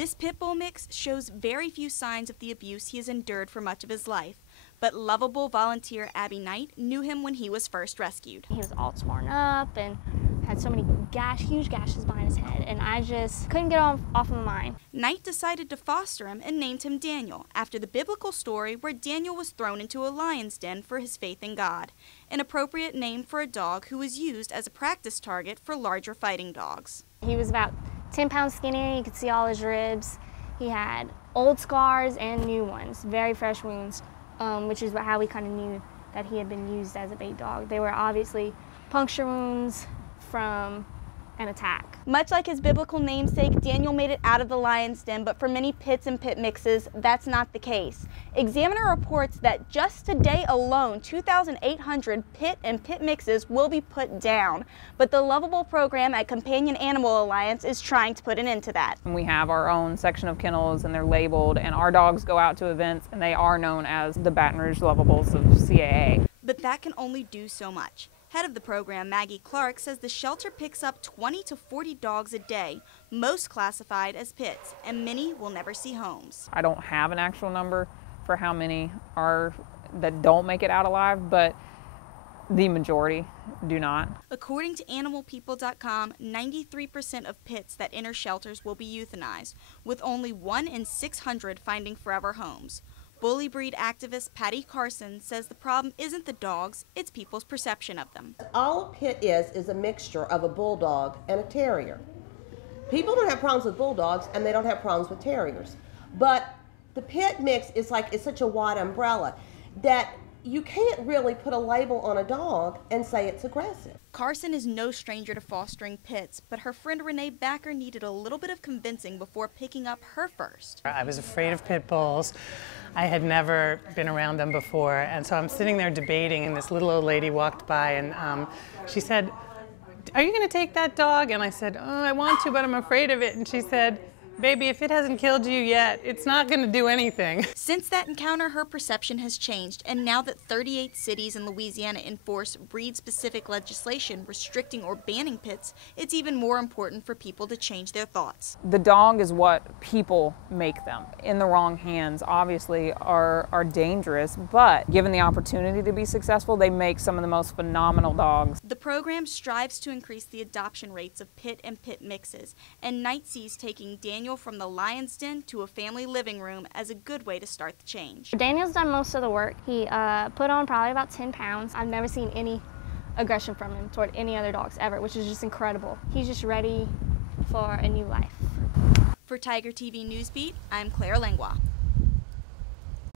This pit bull mix shows very few signs of the abuse he has endured for much of his life, but lovable volunteer Abby Knight knew him when he was first rescued. He was all torn up and had so many huge gashes behind his head, and I just couldn't get off of my mind. Knight decided to foster him and named him Daniel, after the biblical story where Daniel was thrown into a lion's den for his faith in God, an appropriate name for a dog who was used as a practice target for larger fighting dogs. He was about 10 pounds skinnier. You could see all his ribs. He had old scars and new ones, very fresh wounds, which is how we kind of knew that he had been used as a bait dog. They were obviously puncture wounds from an attack. Much like his biblical namesake, Daniel made it out of the lion's den, but for many pits and pit mixes, that's not the case. Examiner reports that just today alone, 2,800 pit and pit mixes will be put down, but the Lovable program at Companion Animal Alliance is trying to put an end to that. We have our own section of kennels, and they're labeled, and our dogs go out to events, and they are known as the Baton Rouge Lovables of CAA. But that can only do so much. Head of the program, Maggie Clark, says the shelter picks up 20 to 40 dogs a day, most classified as pits, and many will never see homes. I don't have an actual number for how many are that don't make it out alive, but the majority do not. According to animalpeople.com, 93% of pits that enter shelters will be euthanized, with only 1 in 600 finding forever homes. Bully breed activist Patty Carson says the problem isn't the dogs, it's people's perception of them. All a pit is a mixture of a bulldog and a terrier. People don't have problems with bulldogs and they don't have problems with terriers. But the pit mix is like, it's such a wide umbrella that you can't really put a label on a dog and say it's aggressive. Carson is no stranger to fostering pits, but her friend Renee Backer needed a little bit of convincing before picking up her first. I was afraid of pit bulls. I had never been around them before, and so I'm sitting there debating, and this little old lady walked by, and she said, "Are you going to take that dog?" And I said, "Oh, I want to, but I'm afraid of it." And she said, "Baby, if it hasn't killed you yet, it's not going to do anything." Since that encounter, her perception has changed, and now that 38 cities in Louisiana enforce breed-specific legislation restricting or banning pits, it's even more important for people to change their thoughts. The dog is what people make them. In the wrong hands, obviously, are dangerous, but given the opportunity to be successful, they make some of the most phenomenal dogs. The program strives to increase the adoption rates of pit and pit mixes, and Knight sees taking Daniel from the lion's den to a family living room as a good way to start the change. Daniel's done most of the work. He put on probably about 10 pounds. I've never seen any aggression from him toward any other dogs ever, which is just incredible. He's just ready for a new life. For Tiger TV Newsbeat, I'm Claire Langlois.